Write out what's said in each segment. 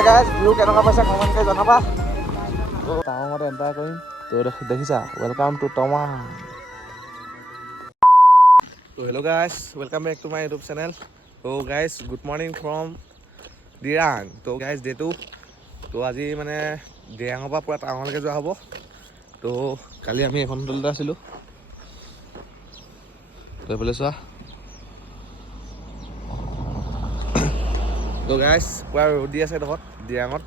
পাইছে guys, view কেনেকুৱা পাইছে কমেণ্টকৈ জনাবা। টাৱাঙত এণ্টাৰ কৰিম। তো দেখিছা, ৱেলকাম টু টাৱাং। তো hello' guys, welcome back to my YouTube channel. তো guys good morning from Dirang. তো গাইজ ডে 2। তো আজি মানে দিৰাঙৰ পৰা পূৰা টাৱাঙলৈকে যোৱা হ'ব। তো কালি আমি এখন হোটেলতে আছিলোঁ। তো এইফালে চোৱা। তো গাইজ পুৰা ৰ'দ দি আছে ডোখৰত দিৰাঙত।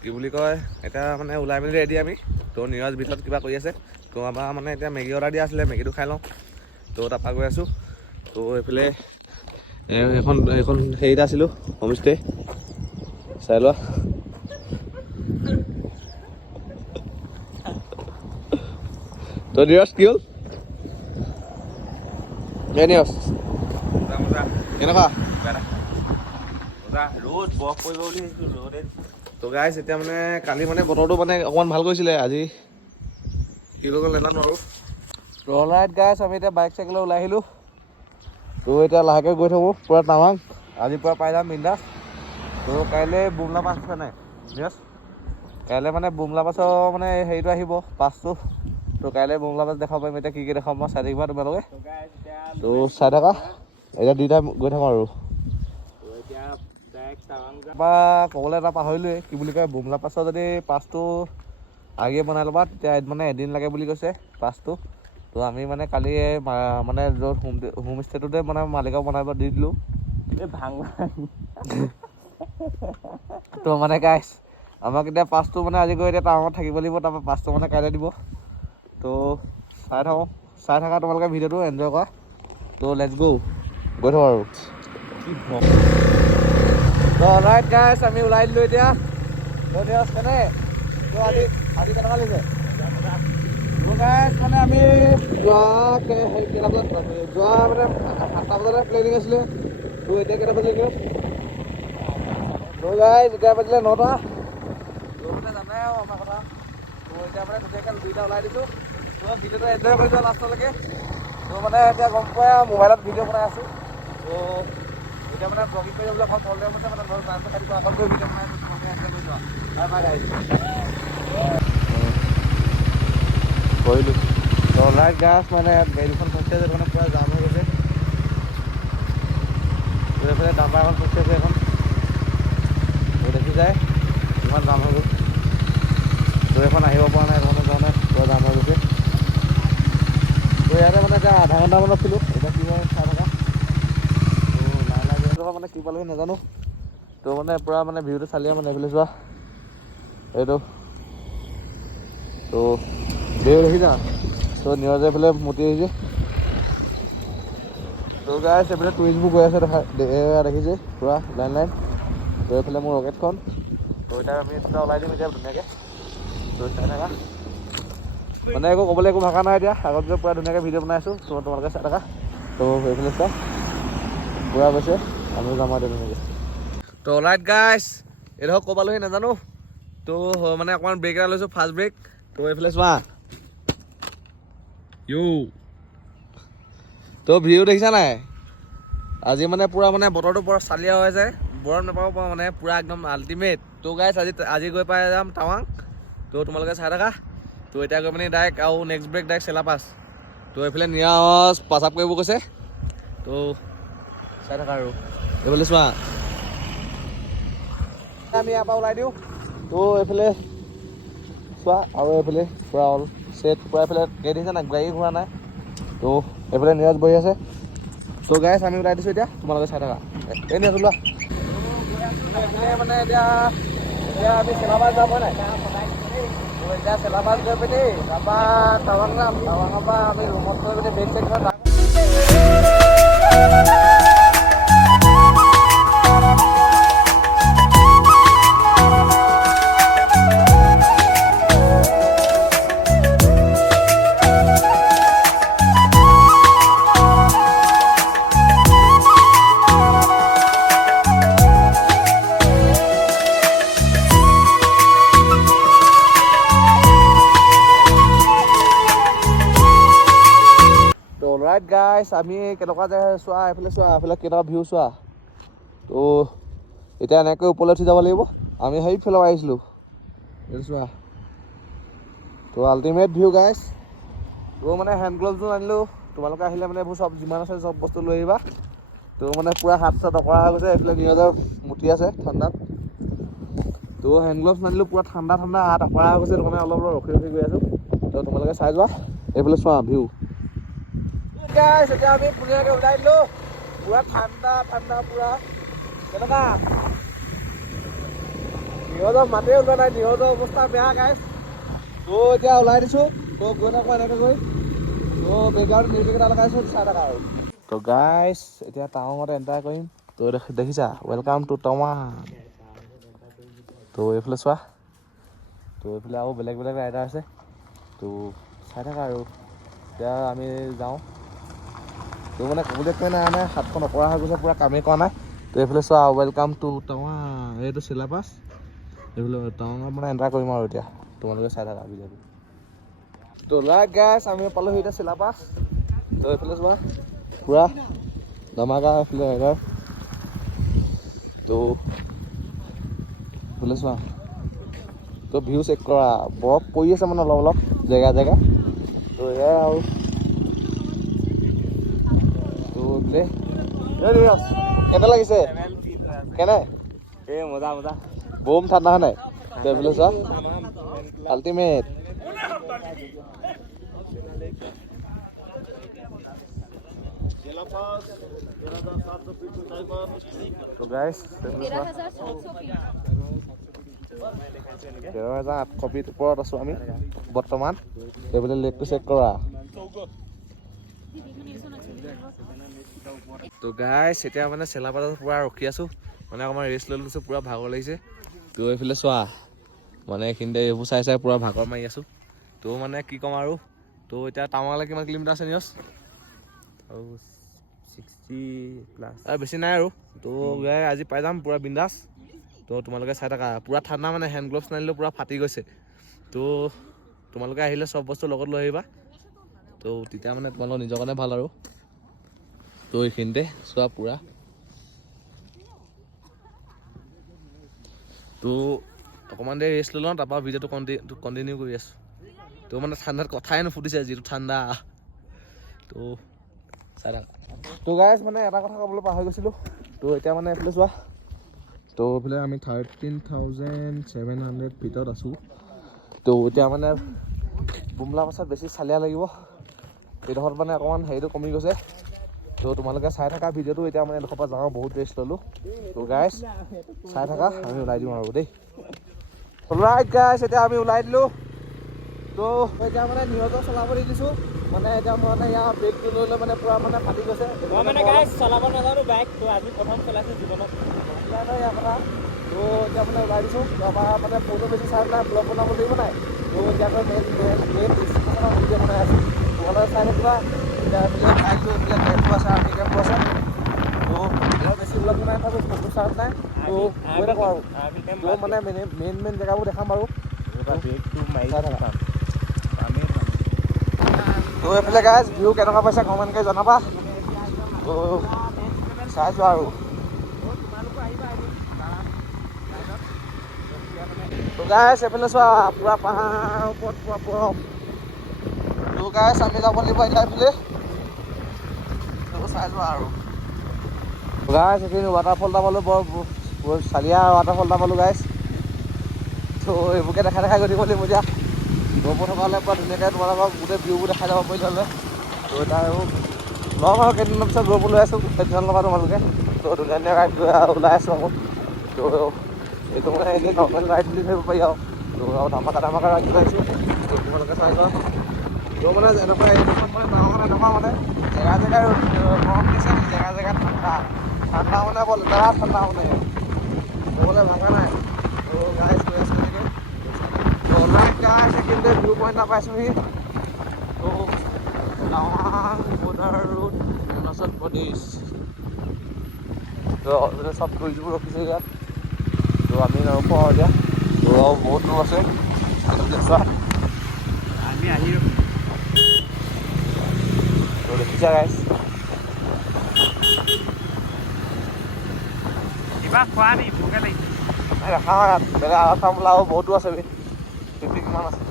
কি বুলি কয়, এতিয়া মানে ওলাই মেলি ৰেডি আমি। তো নিৰজ ভিতৰত কিবা কৰি আছে। তো আমাৰ মানে এতিয়া মেগী অৰ্ডাৰ দিয়া আছিলে, মেগীটো খাই লওঁ। তো তাৰপৰা গৈ আছোঁ। তো এইফালে এইখন হেৰিতে আছিলোঁ, হোমষ্টে চাই লোৱা। তো নিৰজ কি হ'ল? নিৰজ কেনেকুৱা? ৰ'দ বৰফ পৰিব বুলি ভাবিছিলোঁ, ৰ'দে। তো গাইজ এতিয়া মানে কালি মানে বতৰটো মানে অকণমান ভাল কৰিছিলে, আজি কি হৈ গ'ল নাজানো আৰু। তো অলৰাইট গাইজ, আমি এতিয়া বাইক চাইকেলৈ ওলাই আহিলোঁ। তো এতিয়া লাহেকৈ গৈ থাকোঁ পূৰা টাৱাং। আজি পূৰা পাই যাম বিন্দাছ। তো কাইলৈ বুমলা পাছ আছে নাই নিৰজ? কাইলৈ মানে বুমলা পাছৰ মানে হেৰিটো আহিব, পাছটো। তো কাইলৈ বুমলা পাছ দেখাব পাৰিম। এতিয়া কি দেখাম মই চাই থাকিবা তোমালোকে। তো চাই থাকা, এতিয়া দুইটা গৈ থাকোঁ আৰু। তাৰপৰা ক'বলৈ এটা পাহৰিলোৱেই, কি বুলি কয়, বুমলা পাছৰ যদি পাছটো আগেয়ে বনাই ল'বা তেতিয়া মানে এদিন লাগে বুলি কৈছে পাছটো। তো আমি মানে কালি মানে য'ত হোমষ্টেটোতে মানে মালিকক বনাই দি দিলোঁ। তো মানে গাইজ আমাক এতিয়া পাছটো মানে আজি গৈ এতিয়া টাৱাঙত থাকিব লাগিব, তাৰপৰা পাছটো মানে কাইলৈ দিব। তো চাই থাকা তোমালোকে ভিডিঅ'টো, এনজয় কৰা। তো লেটছ গো, গৈ থাকোঁ আৰু। তো অলৰাইট গাইজ, আমি ওলাই দিলোঁ এতিয়া। তো নিৰজ কেনে? তো আজি কেনেকুৱা লাগিছে? তো গাইজ মানে আমি যোৱা কেইটা বজাত যোৱা মানে 7টা বজাতে প্লেনিং আছিলে। তো এতিয়া কেইটা বাজিলে নিৰজ? তো গাইজ এতিয়া বাজিলে 9টা। তো মানে জানাই আৰু আমাৰ কথা। তো এতিয়া মানে গোটেইখন দুইটা ওলাই দিছোঁ। তো ভিডিঅ'টো এনজয় কৰি যোৱা লাষ্টলৈকে। তো মানে এতিয়া গম পোৱাই আৰু মোবাইলত ভিডিঅ' বনাই আছোঁ। তো এতিয়া মানে ব্লগিং কৰিবলৈ অকণ প্ৰব্লেম হৈছে, মানে ধৰক টাইমটো কাটিব আকৌ গৈ ভিডিঅ' বনাই আছোঁ। তোমালোকে এনজয় কৰি যোৱা। Bye bye guys. কৰিলোঁ। তো অলৰাইট গাইজ, মানে গাড়ী দুখন ফচিছে যে মানে পূৰা জাম হৈ গৈছে। তো এইফালে ডাম্পাৰ এখন ফচি আছে এখন। তো দেখি যায় ইমান জাম হৈ গ'ল। তো এখন আহিব পৰা নাই, ধৰণৰ কাৰণে পূৰা জাম হৈ গৈছে। তো ইয়াতে মানে এতিয়া আধা ঘণ্টামান আছিলোঁ, এতিয়া কি হয় চাই থাকা। তো লাহে মানে কি পালোহি নাজানো। তো মানে পূৰা মানে ভিউটো চালিয়া মানে এইফালে চোৱা এইটো। তো ভিউ দেখিছা? তো নিৰজে এইফালে মুতি আহিছে। তো গাইজ এইফালে টুৰিষ্টবোৰ গৈ আছে, দেখিছে পূৰা লাইন। তো এইফালে মোৰ ৰকেটখন। তো এতিয়া আমি দুটা ওলাই দিম এতিয়া ধুনীয়াকৈ। তো চাই থাকা, মানে একো ক'বলৈ একো ভাষা নাই এতিয়া। আগত গৈ পূৰা ধুনীয়াকৈ ভিডিঅ' বনাই আছোঁ। তো তোমালোকে চাই থাকা। তো এইফালে চোৱা পূৰা গৈছে, আমিও যাম আৰু ধুনীয়াকৈ। তো অলৰাইট গাইজ, এইডোখৰ ক'ৰ পালোহি নাজানো। তো মানে অকণমান ব্ৰেক এটা লৈছোঁ, ফাৰ্ষ্ট ব্ৰেক। তো এইফালে চোৱা তো ভিউ দেখিছা নাই? আজি মানে পূৰা মানে বতৰটো পূৰা চালিয়া হৈ যায়, বৰফ নাপাব পৰা মানে পূৰা একদম আল্টিমেট। তো গাইজ আজি গৈ পাই যাম টাৱাং। তো তোমালোকে চাই থাকা। তো এতিয়া গৈ পিনি ডাইৰেক্ট আৰু নেক্সট ব্ৰেক ডাইৰেক্ট চেলাপাছ। তো এইফালে নিৰজ পাচাপ কৰিব কৈছে। তো চাই থাকা আৰু এইফালে চোৱা। আমি ইয়াৰ পৰা ওলাই দিওঁ। তো এইফালে চোৱা, আৰু এইফালে পূৰা অল ছেট, পূৰা এইফালে গাড়ী দেখিছা নাই? গাড়ী ঘূৰা নাই। তো এইফালে নিৰজ বহি আছে। তো গাইজ আমি ওলাই দিছোঁ এতিয়া, তোমালোকে চাই থাকা। এই নিৰজ ওলোৱা। মানে এতিয়া আমি চেলাপাছ যাম হয় নাই? তো এতিয়া চেলাপাছ গৈ পিনি তাৰপৰা টাৱাং যাম। টাৱাঙৰ পৰা আমি ৰুমত গৈ পিনি বেগ চেগ থৈ অলৰাইট গাইজ, আমি কেনেকুৱা যায় চোৱা, এইফালে চোৱা, এইফালে কেনেকুৱা ভিউ চোৱা। তো এতিয়া এনেকৈ ওপৰলৈ উঠি যাব লাগিব। আমি সেইফালে আহিছিলোঁ এইটো চোৱা তো আল্টিমেট ভিউ গাইছ তো মানে হেণ্ড গ্ল'ভছযোৰ আনিলোঁ তোমালোকে আহিলে মানে এইবোৰ চব যিমান আছে চব বস্তু লৈ আহিবা তো মানে পূৰা হাত চাত অকৰা হৈ গৈছে এইফালে নিৰজৰ মুঠি আছে ঠাণ্ডাত তো হেণ্ড গ্ল'ভছ আনিলোঁ পূৰা ঠাণ্ডা হাত অকৰা হৈ গৈছে মানে অলপ ৰখি গৈ আছোঁ তো তোমালোকে চাই যোৱা এইফালে চোৱা ভিউ গাইছ এতিয়া আমি ধুনীয়াকৈ ওলাই দিলোঁ পূৰা ঠাণ্ডা পূৰা কেনেকুৱা নিৰজৰ মাতে ওলোৱা নাই নিৰজৰ অৱস্থা বেয়া গাইছ তো এতিয়া ওলাই দিছোঁ তো গৈ থাকোঁ এনেকৈ গৈ তো বেকগ্ৰাউণ্ড মিউজিক এটা লগাইছোঁ চাই থাকা আৰু তো গাইছ এতিয়া টাৱাঙত এণ্টাৰ কৰিম তো দেখিছা ৱেলকাম টু টাৱাং তো এইফালে চোৱা তো এইফালে আৰু বেলেগ ৰাইডাৰ আছে তো চাই থাকা আৰু এতিয়া আমি যাওঁ তো মানে ক'বলৈ কৈ নাই মানে হাতখন অকৰা হৈ গৈছে পূৰা কামেই কৰা নাই তো এইফালে চোৱা ৱেলকাম টু টাৱাং এইটো চিলাবাছ এইফালে টাৱাঙত মানে এণ্টাৰ কৰিম আৰু এতিয়া তোমালোকে চাই থাকা ভিডিঅ'টো তো লাইক গাইছ আমি পালোহি এতিয়া চিলাবাছ তো এইফালে চোৱা পূৰা ধমাকা এইফালে ৰাইডাৰ তো এইফালে চোৱা তো ভিউ চেক কৰা বৰফ পৰি আছে মানে অলপ জেগা তো এয়াই আৰু তো এইফালে কেনে লাগিছে কেনে এই মজা বম ঠাণ্ডা হয় নাই তো এইফালে চোৱা আল্টিমেট তো গাইছ 13,800 ফিট ওপৰত আছোঁ আমি বৰ্তমান এইফালে লেকটো চেক কৰা তো গাইছ এতিয়া মানে চেলাপাতাত পূৰা ৰখি আছোঁ মানে অকণমান ৰেষ্ট লৈ লৈছোঁ পূৰা ভাগৰ লাগিছে তো এইফালে চোৱা মানে এইখিনিতে এইবোৰ চাই পূৰা ভাগৰ মাৰি আছোঁ তো মানে কি ক'ম আৰু তো এতিয়া টাৱাঙলৈ কিমান কিলোমিটাৰ আছে নিয়জ আৰু 60+ বেছি নাই আৰু তো গাই আজি পাই যাম পূৰা বিন্দাছ তো তোমালোকে চাই থাকা পূৰা ঠাণ্ডা মানে হেণ্ড গ্ল'ভছ নানিলেও পূৰা ফাটি গৈছে তো তোমালোকে আহিলে চব বস্তু লগত লৈ আহিবা তো তেতিয়া মানে তোমালোকৰ নিজৰ কাৰণে ভাল আৰু তো এইখিনিতে চোৱা পূৰা তো অকণমান দেৰি ৰেষ্ট লৈ লওঁ তাৰপৰা ভিডিঅ'টো কণ্টিনিউ কৰি আছোঁ তো মানে ঠাণ্ডাত কথাই নুফুটিছে যিটো ঠাণ্ডা তো চাই থাকা তো গাইছ মানে এটা কথা ক'বলৈ পাহৰি গৈছিলোঁ তো এতিয়া মানে এইফালে চোৱা তো এইফালে আমি 13,700 ফিটত আছোঁ তো এতিয়া মানে বুমলা পাছত বেছি চালিয়া লাগিব এইডোখৰত মানে অকণমান হেৰিটো কমি গৈছে তো তোমালোকে চাই থাকা ভিডিঅ'টো এতিয়া মানে এডোখৰ পৰা যাওঁ বহুত ৰেষ্ট ল'লোঁ তো গাইছ চাই থাকা আমি ওলাই দিওঁ আৰু দেই ৰাইট গাইছ এতিয়া আমি ওলাই দিলোঁ তো এতিয়া মানে নিৰজক চলাব দি দিছোঁ মানে এতিয়া মই মানে ইয়াৰ ব্ৰেকটো লৈ মানে পূৰা মানে ফাটি গৈছে মই মানে গাইছ চলাব নাজানো বাইক তো আজি প্ৰথম চলাইছোঁ জীৱনত ইয়াৰ কথা তো এতিয়া মানে ওলাই দিছোঁ তাৰপৰা মানে ফোনটো বেছি চাই নাই ব্লগ বনাব লাগিব নাই তো এতিয়া মেইন ভিডিঅ' বনাই আছোঁ তোমালোকে চাই থাকিবা এতিয়া এইফালে বাইকটো এইফালে কেম্পটো আছে আৰ্মি কেম্পটো আছে তো এতিয়া বেছি ব্লগ বনাই থাকোঁ ফোনটো চাৰ্জ নাই তো গৈ থাকোঁ আৰু তো মানে মেইন জেগাবোৰ দেখাম বাৰু ব্ৰেকটো মাৰি থাকা তো এইফালে গাইছ ভিউ কেনেকুৱা পাইছা কমেণ্টকৈ জনাবা তো চাইছোঁ আৰু তো গাইছ এইফালে চোৱা পূৰা পাহাৰ ওপৰত পূৰা বৰফ তো গাইছ আমি যাব লাগিব এতিয়া এইফালে তো চাই যোৱা আৰু গাইছ এইখিনি ৱাটাৰফল এটা পালোঁ বৰ চালিয়া ৱাটাৰফল এটা পালোঁ গাইছ তো এইবোৰকে দেখাই গৈ থাকিব লাগিব এতিয়া গৰম থকা হ'লে পূৰা ধুনীয়াকৈ তোমালোকক গোটেই ভিউবোৰ দেখাই যাব পাৰিলে হ'লে তো এতিয়া আৰু ল'ম আৰু কেইদিনমান পিছত গৈ লৈ আছোঁ টেনশ্যন ল'বা তোমালোকে তো ধুনীয়া ৰাইড ওলাই আছোঁ আকৌ তো এইটো মানে এনেই নৰ্মেল ৰাইড বুলি ধৰিব পাৰি আৰু তো আৰু ধামাকা ৰাইড লৈ আহিছোঁ তোমালোকে চাই লোৱা তো মানে এনেকুৱা এইডোখৰত মানে ডাঙৰ এনেকুৱা মানে জেগা গৰম দিছে জেগা ঠাণ্ডা মানে বৰ লেতেৰা ঠাণ্ডা মানে ক'বলৈ ভাগা নাই তো গাইছ গৈ আছোঁ এনেকৈ তো লাইক গাইছ এইখিনিতে ভিউ পইণ্ট এটা পাইছোঁহি তো টাৱাং বৰ্ডাৰ ৰোড অৰুণাচল প্ৰদেশ তো চব টুৰিষ্টবোৰ ৰখিছে ইয়াত তো আমি নৰখোঁ আৰু এতিয়া তো আৰু বহুত দূৰ আছে চোৱা আমি আহি তো দেখিছা গাইছ কিবা খোৱা নি ভোকে লাগিছে দেখা বেলেগ আৰু চাম বোলা আৰু বহুতো আছে 50 কিমান আছে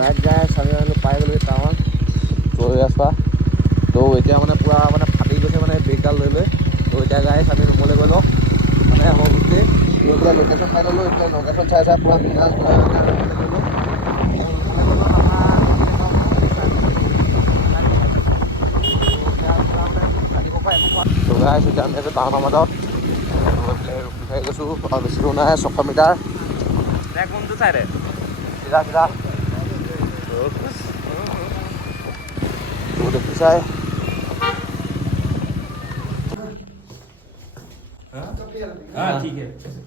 ৰাইট গাইছ আমি পাই গ'লো টাৱাং তো ৰাস্তা তো এতিয়া মানে পূৰা মানে ফাটি গৈছে মানে ব্ৰেকডাল লৈ তো এতিয়া গাইছ আমি ৰুমলৈ গৈ লওঁ মানে আমাৰ গোটেই গৈ পেলাই লোকেশ্যন চাই ল'লোঁ এতিয়া লোকেশ্যন চাই চাই পূৰা মিনাজ তো গাইছ এতিয়া আমি এইটো টাউনৰ মাজত গৈ গৈছোঁ আৰু বেছি দূৰ নাই 600 মিটাৰ কোনটো চাইডে চিধা চিধা তো দেখিছাই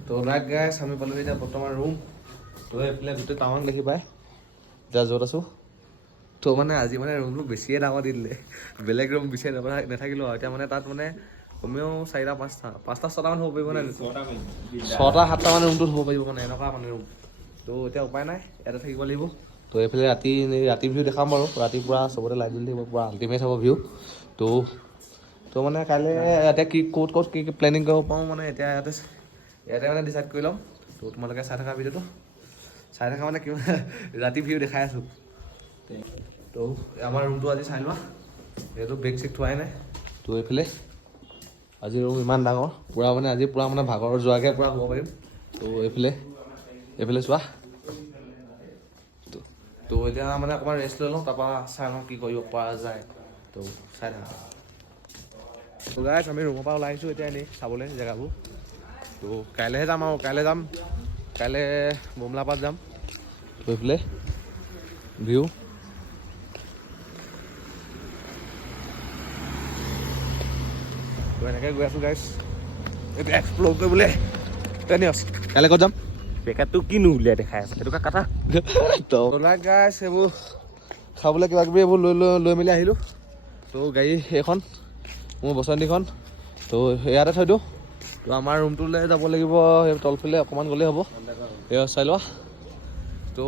তো ৰাইট গাইছ আমি পালোঁ এতিয়া বৰ্তমান ৰুম তো এইফালে গোটেই টাৱাং দেখি পায় এতিয়া য'ত আছোঁ তো মানে আজি মানে ৰুমটো বেছিয়ে ডাঙৰ দি দিলে বেলেগ ৰুম বিচাৰি নাথাকিলোঁ আৰু এতিয়া মানে তাত মানে কমেও 4টা 5টা 6টামান হ'ব পাৰিব নাই 6টা 7টামান ৰুমটোত হ'ব পাৰিব মানে এনেকুৱা মানে ৰুম তো এতিয়া উপায় নাই ইয়াতে থাকিব লাগিব তো এইফালে ৰাতি ভিউ দেখাম বাৰু ৰাতিপুৱা চবতে লাইট জ্বলি থাকিব পূৰা আল্টিমেট হ'ব ভিউ তো মানে কাইলৈ ইয়াতে ক'ত কি প্লেনিং কৰিব পাৰোঁ মানে এতিয়া ইয়াতে মানে ডিচাইড কৰি ল'ম তো তোমালোকে চাই থকা ভিডিঅ'টো চাই থকা মানে কিমান ৰাতি ভিউ দেখাই আছোঁ তো আমাৰ ৰুমটো আজি চাই লোৱা এইটো বেগ চেক থোৱাই নাই তো এইফালে আজি ৰুম ইমান ডাঙৰ পূৰা মানে আজি পূৰা মানে ভাগৰ যোৱাকৈ পূৰা হ'ব পাৰিম তো এইফালে চোৱা তো এতিয়া মানে অকণমান ৰেষ্ট লৈ লওঁ তাৰপৰা চাই লওঁ কি কৰিব পৰা যায় তো চাই থাকা তো গাইছ আমি ৰুমৰ পৰা ওলাই আহিছোঁ এতিয়া এনেই চাবলৈ জেগাবোৰ তো কাইলৈহে যাম আৰু কাইলৈ বোমলাপাত যাম তো এইফালে ভিউ তো এনেকৈ গৈ আছোঁ গাইছ এতিয়া এক্সপ্ল'ৰ কৰিবলৈ টেনিয়ছ কাইলৈ ক'ত যাম বেকাৰটো কিনো উলিয়াই দেখাই আছে সেইটো কাটা তো লাইক গাইছ এইবোৰ খাবলৈ কিবা কিবি এইবোৰ লৈ মেলি আহিলোঁ তো গাড়ী এইখন মোৰ বচন্তিখন তো ইয়াতে থৈ দিওঁ তো আমাৰ ৰুমটোলৈ যাব লাগিব সেই তলফালে অকণমান গ'লেই হ'ব সেই চাই লোৱা তো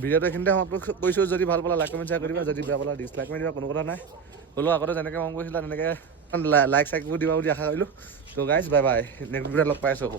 ভিডিঅ'টো এইখিনিতে সমাপ্ত কৰিছোঁ যদি ভাল পালা লাইক কমেণ্ট শ্বেয়াৰ কৰিবা যদি বেয়া পালা ডিছলাইক মাৰি দিবা কোনো কথা নাই হ'লেও আগতে যেনেকৈ মন কৰিছিলা তেনেকৈ লাইক চাইকবোৰ দিবা বুলি আশা কৰিলোঁ তো গাইছ বাই বাই নেক্সট ভিডিঅ'ত লগ পাই আছোঁ